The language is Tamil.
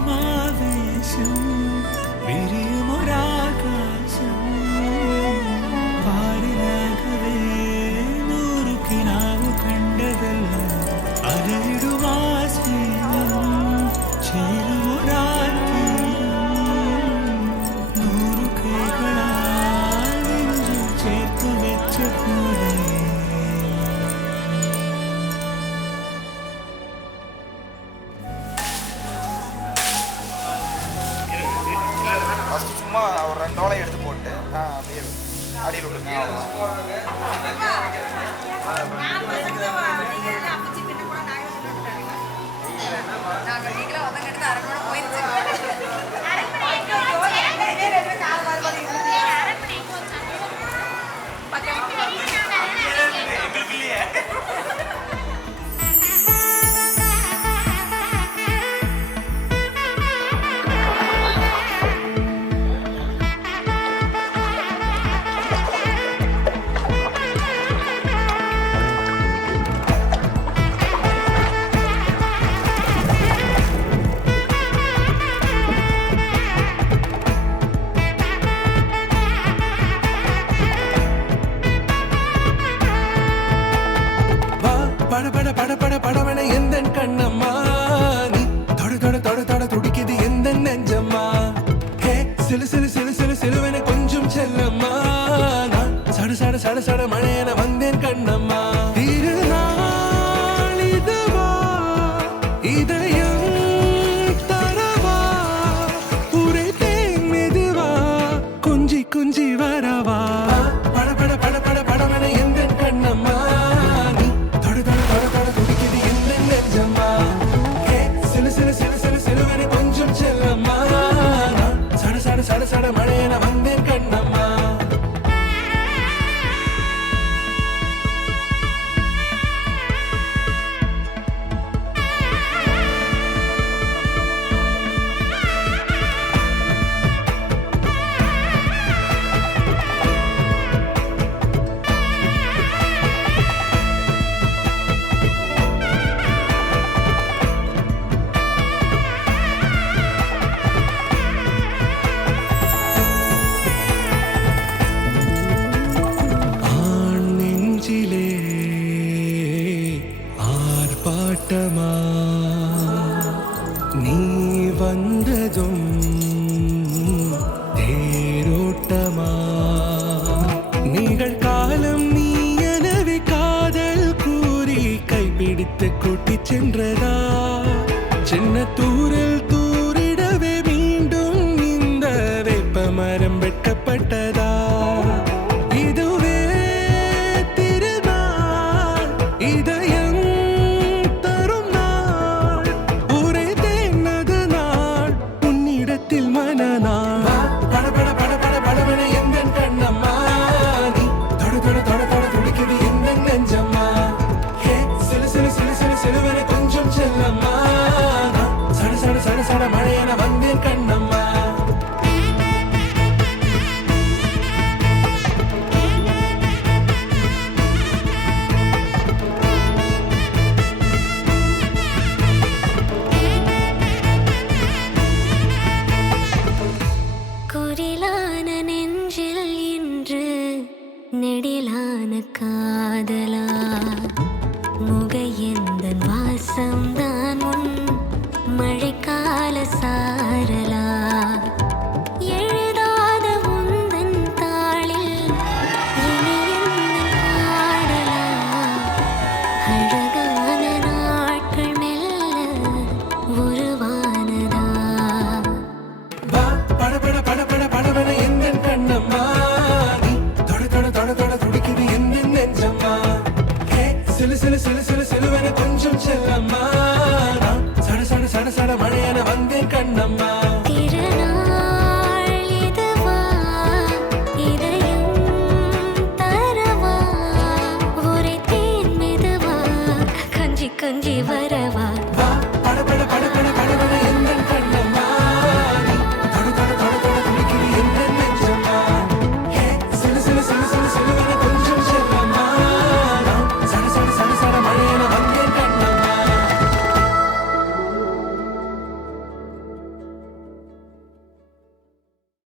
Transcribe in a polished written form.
ചിറകിടുമാവേശം വിരിയുമൊരാകാശം പാടിനാകവേ നൂറുകിനാവു കണ്ടതല്ല അലയിടുമാ സ്നേഹം ചേരുമൊരാതീരം നൂറു കൈകളാൽ നെഞ്ചിൽ ചേർത്തു വെച്ച പോലെ சும்மா ஒரு 2 ஓலை எடுத்து போட்டு அப்படியே அடியில் விடுங்க. படபட எந்தன் கண்ணம்மா நீ தொட தொட தொட தொட துடிக்குது எந்த நெஞ்சம்மா ஹே சிலு சிலு சிலு சிலு சிலுவென கொஞ்சம் செல்லம்மா நான் சட சட சட சட மழையென வந்தேன் கண்ணம்மா திருநாள் இதுவா இதயம் தரவா உரைத்தேன் மெதுவா குஞ்சி குஞ்சி வரவா படபட படபட படவென எந்தன் கண்ணம்மா சட சட மழையென வந்தேன் கண்ணம்மா ஆர்ப்பாட்டமா நீ வந்ததும் தேரோட்டமா நிகழ்காலம் நீ எனவே காதல் கூறி கைப்பிடித்து கூட்டிச் சென்றதா சின்ன தூரில் தூரிடவே மீண்டும் இந்த வேப்ப மரம் வெட்கப்பட்டதா இதுவே திருநாள் இதயம் தரும் நாள் பாசம்தான் உன் மழைக்கால சாரலா எழுதாத உந்தன் தாளில் இனி என்ன பாடலா அழகான நாட்கள் மெல்ல உருவானதா வா பட பட பட பட படவன எந்த கண்ணம்மா நீ தொட தொட தொட தொட துடிக்குது எந்த நெஞ்சம்மா ஹே சிலு சிலு சிலு சிலு சிலுவன கொஞ்சம் செல்லம்மா நான் சட சட சட சட மழையன வந்தேன் கண்ணம்மா திருநாள் இதுவா இதயம் தரவா ஒரே தேன் மெதுவா கஞ்சி கஞ்சி வர